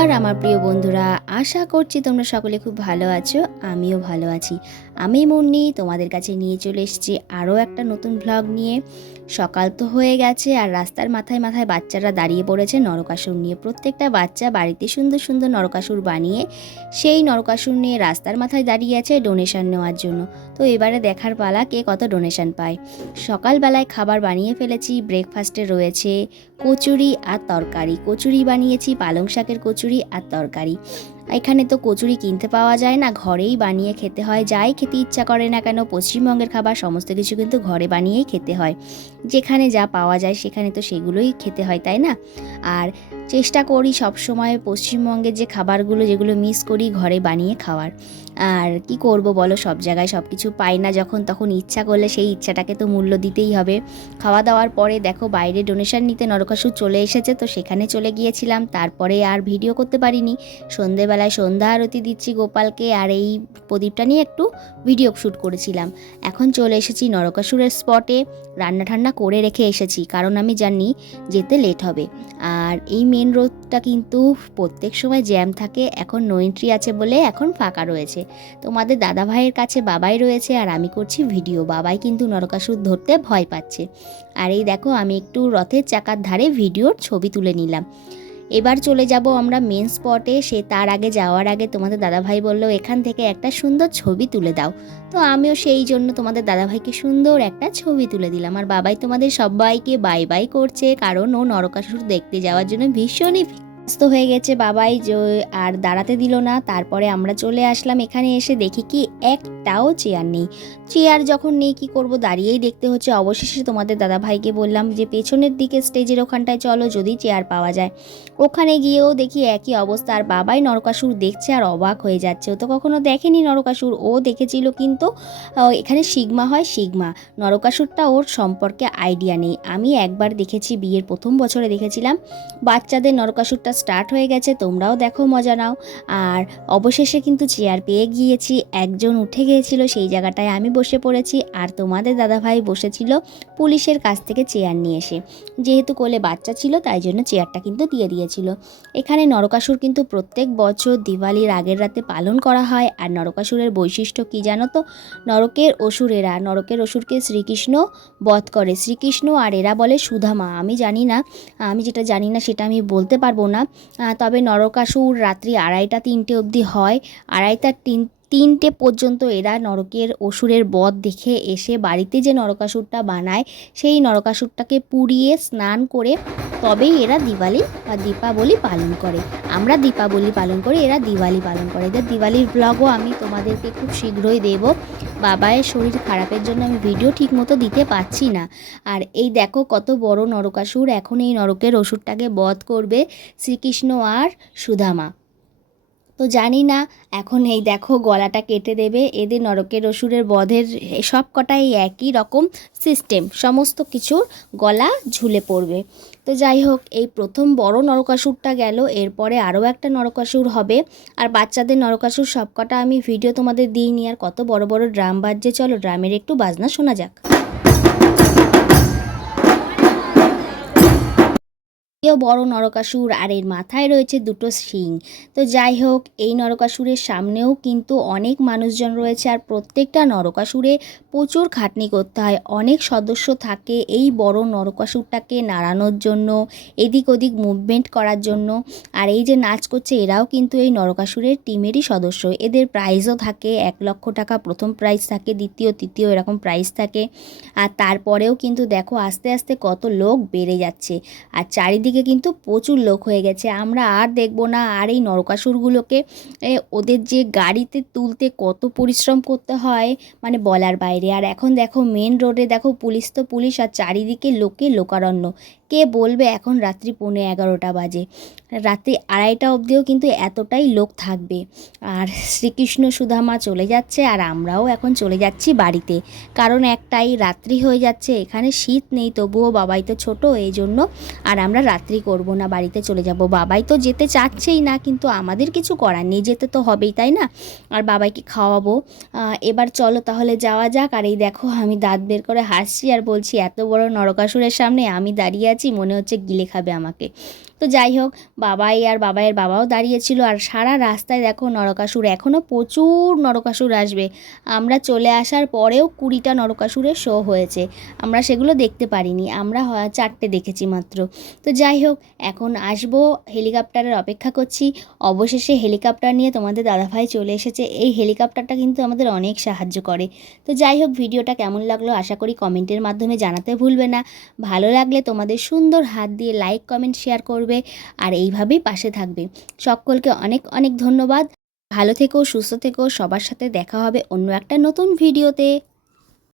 নমস্কার, আমার প্রিয় বন্ধুরা। আশা করছি তোমরা সকলে খুব ভালো আছো, আমিও ভালো আছি। আমি মুন্নি, তোমাদের কাছে নিয়ে চলে এসেছি আরও একটা নতুন ভ্লগ নিয়ে। সকাল তো হয়ে গেছে আর রাস্তার মাথায় মাথায় বাচ্চারা দাঁড়িয়ে পড়েছে নরকাসুর নিয়ে। প্রত্যেকটা বাচ্চা বাড়িতে সুন্দর সুন্দর নরকাসুর বানিয়ে, সেই নরকাসুর নিয়ে রাস্তার মাথায় দাঁড়িয়ে আছে ডোনেশন নেওয়ার জন্য। তো এবারে দেখার পালা কে কত ডোনেশন পায়। সকালবেলায় খাবার বানিয়ে ফেলেছি ব্রেকফাস্টে রয়েছে কচুরি আর তরকারি। কচুরি বানিয়েছি, পালং শাকের কচুরি আর তরকারি। এখানে তো কচুরি কিনতে পাওয়া যায় না, ঘরেই বানিয়ে খেতে হয়। যাই খেতে ইচ্ছা করে না কেন, পশ্চিমবঙ্গের খাবার সমস্ত কিছু কিন্তু ঘরে বানিয়েই খেতে হয়। যেখানে যা পাওয়া যায় সেখানে তো সেগুলোই খেতে হয়, তাই না? আর চেষ্টা করি সব সময় পশ্চিমবঙ্গের যে খাবারগুলো, যেগুলো মিস করি ঘরে বানিয়ে খাওয়ার। আর কি করব বলো, সব জায়গায় সব কিছু পাই না, যখন তখন ইচ্ছা করলে সেই ইচ্ছাটাকে তো মূল্য দিতেই হবে। খাওয়া দাওয়ার পরে দেখো বাইরে ডোনেশন নিতে নরকাসুর চলে এসেছে, তো সেখানে চলে গিয়েছিলাম। তারপরে আর ভিডিও করতে পারিনি। সন্ধেবেলায় সন্ধ্যা আরতি দিচ্ছি গোপালকে, আর এই প্রদীপটা নিয়ে একটু ভিডিও শ্যুট করেছিলাম। এখন চলে এসেছি নরকাসুরের স্পটে রান্না ঠান্না করে রেখে এসেছি, কারণ আমি জানি যেতে লেট হবে। আর এই মেন রোডটা কিন্তু প্রত্যেক সময় জ্যাম থাকে, এখন নো এন্ট্রি আছে বলে এখন ফাঁকা রয়েছে। তোমাদের দাদা ভাইয়ের কাছে বাবাই রয়েছে, আর আমি করছি ভিডিও বাবাই কিন্তু নরকাসুর ধরতে ভয় পাচ্ছে। আর এই দেখো, আমি একটু রথের চাকার ধারে ভিডিওর ছবি তুলে নিলাম। এবার চলে যাব আমরা মেন স্পটে সে তার আগে যাওয়ার আগে তোমাদের দাদাভাই বলল, এখান থেকে একটা সুন্দর ছবি তুলে দাও। তো আমিও সেই জন্য তোমাদের দাদাভাইকে সুন্দর একটা ছবি তুলে দিলাম। আর বাবাই তোমাদের সবাইকে বাই বাই করছে, কারণ ও নরকাসুর দেখতে যাওয়ার জন্য ভীষণই ব্যস্ত হয়ে গেছে বাবাই যে আর দাঁড়াতে দিল না। তারপরে আমরা চলে আসলাম এখানে এসে দেখি কি একটাও চেয়ার নেই। চেয়ার যখন নেই কি করব দাঁড়িয়েই দেখতে হচ্ছে। অবশেষে তোমাদের দাদা ভাইকে বললাম যে পেছনের দিকে স্টেজের ওখানটায় চলো যদি চেয়ার পাওয়া যায়। ওখানে গিয়েও দেখি একই অবস্থা। আর বাবাই নরকাসুর দেখছে আর অবাক হয়ে যাচ্ছে। ও তো কখনো দেখেনি নরকাসুর। ও দেখেছিল কিন্তু এখানে সিগমা হয় সিগমা নরকাসুরটা ওর সম্পর্কে আইডিয়া নেই। আমি একবার দেখেছি, বিয়ের প্রথম বছরে দেখেছিলাম। বাচ্চাদের নরকাসুরটা স্টার্ট হয়ে গেছে, তোমরাও দেখো, মজা নাও। আর অবশেষে কিন্তু চেয়ার পেয়ে গিয়েছি, একজন উঠে গিয়েছিল, সেই জায়গাটায় আমি বসে পড়েছি, আর তোমাদের দাদাভাই বসেছিল পুলিশের কাছ থেকে চেয়ার নিয়ে এসে। যেহেতু কোলে বাচ্চা ছিল, তাই জন্য চেয়ারটা কিন্তু দিয়ে দিয়েছিল। এখানে নরকাসুর কিন্তু প্রত্যেক বছর দিওয়ালির আগের রাতে পালন করা হয়, আর নরকাসুরের বৈশিষ্ট্য কী জানো তো? নরকের অসুরেরা, নরকের অসুরকে শ্রীকৃষ্ণ বধ করে। শ্রীকৃষ্ণ আর এরা বলে সুধামা, আমি জানি না, আমি যেটা জানি না, সেটা আমি বলতে পারব না। তবে নরকাসুর রাত্রি আড়াইটা তিনটে অবধি হয়। আড়াইটা তিন, তিনটে পর্যন্ত এরা নরকের অসুরের বধ দেখে এসে বাড়িতে যে নরকাসুরটা বানায়, সেই নরকাসুরটাকে পুড়িয়ে স্নান করে তবেই এরা দিওয়ালি বা দীপাবলি পালন করে। আমরা দীপাবলি পালন করি, এরা দিওয়ালি পালন করে। এদের দিওয়ালির ব্লগও আমি তোমাদেরকে খুব শীঘ্রই দেব। বাবায়ের শরীর খারাপের জন্য আমি ভিডিও ঠিক মতো দিতে পারছি না। আর এই দেখো কত বড় নরকাসুর, এখন এই নরকের অসুরটাকে বধ করবে শ্রীকৃষ্ণ আর সুধামা। তো জানি না, এখন এই দেখো গলাটা কেটে দেবে, এদের নরকের অসুরের বধের সব কটাই একই রকম সিস্টেম সমস্ত কিছুর গলা ঝুলে পড়বে। তো যাই হোক, এই প্রথম বড় নরকাসুরটা গেল, এরপরে আরও একটা নরকাসুর হবে। আর বাচ্চাদের নরকাসুর সবকটা আমি ভিডিও তোমাদের দিইনি, আর কত বড় বড় ড্রাম বাজছে, চলো ড্রামের একটু বাজনা শোনা যাক। এও বড় নরকাসুর আর এর মাথায় রয়েছে দুটো শিং। তো যাই হোক, এই নরকাসুরের সামনেও কিন্তু অনেক মানুষজন রয়েছে আর প্রত্যেকটা নরকাসুরে প্রচুর খাটনি করতে হয়। অনেক সদস্য থাকে এই বড় নরকাসুরটাকে নাড়ানোর জন্য, এদিক ওদিক মুভমেন্ট করার জন্য। আর এই যে নাচ করছে, এরাও কিন্তু এই নরকাসুরের টিমেরই সদস্য। এদের প্রাইজও থাকে, এক লক্ষ টাকা প্রথম প্রাইজ থাকে, দ্বিতীয়, তৃতীয় এরকম প্রাইজ থাকে। আর তারপরেও কিন্তু দেখো, আস্তে আস্তে কত লোক বেড়ে যাচ্ছে। আর চারিদিকে কিন্তু প্রচুর লোক হয়ে গেছে। আমরা আর দেখব না, আর এই নরকাসুরগুলোকে ওদের যে গাড়িতে তুলতে কত পরিশ্রম করতে হয় মানে বলার বাইরে। আর এখন দেখো মেন রোডে দেখো, পুলিশ তো পুলিশ, আর চারিদিকে লোকে লোকারণ্য। কে বলবে এখন রাত্রি পৌনে এগারোটা বাজে। রাত্রি আড়াইটা অবধিও কিন্তু এতটাই লোক থাকবে। আর শ্রীকৃষ্ণ সুধামা চলে যাচ্ছে আর আমরাও এখন চলে যাচ্ছি বাড়িতে। কারণ একটাই রাত্রি হয়ে যাচ্ছে, এখানে শীত নেই, তবুও বাবাই তো ছোট এই জন্য আর আমরা রাত্রি করব না, বাড়িতে চলে যাব। বাবাই তো যেতে চাচ্ছেই না, কিন্তু আমাদের কিছু করার নেই, যেতে তো হবেই, তাই না? আর বাবাইকে খাওয়াবো। এবার চলো তাহলে যাওয়া যাক। আর এই দেখো, আমি দাঁত বের করে হাসছি আর বলছি, এত বড় নরকাসুরের সামনে আমি দাঁড়িয়ে আছি মনে হচ্ছে গিলে খাবে আমাকে। তো যাই হোক, বাবাই আর বাবাইয়ের বাবাও দাঁড়িয়েছিল আর সারা রাস্তায় দেখো নরকাসুর এখনও প্রচুর নরকাসুর আসবে। আমরা চলে আসার পরেও কুড়িটা নরকাসুরের শো হয়েছে। আমরা সেগুলো দেখতে পারিনি, আমরা চারটে দেখেছি মাত্র। তো যাই হোক, এখন আসব, হেলিকপ্টারের অপেক্ষা করছি। অবশেষে হেলিকপ্টার নিয়ে তোমাদের দাদাভাই চলে এসেছে। এই হেলিকপ্টারটা কিন্তু আমাদের অনেক সাহায্য করে। তো যাই হোক, ভিডিওটা কেমন লাগল আশা করি কমেন্টের মাধ্যমে জানাতে ভুলবে না। ভালো লাগলে তোমাদের সুন্দর হাত দিয়ে লাইক কমেন্ট শেয়ার করবে আর এইভাবেই পাশে থাকবে। সকলকে অনেক অনেক ধন্যবাদ। ভালো থেকো, সুস্থ থেকো। সবার সাথে দেখা হবে অন্য একটা নতুন ভিডিওতে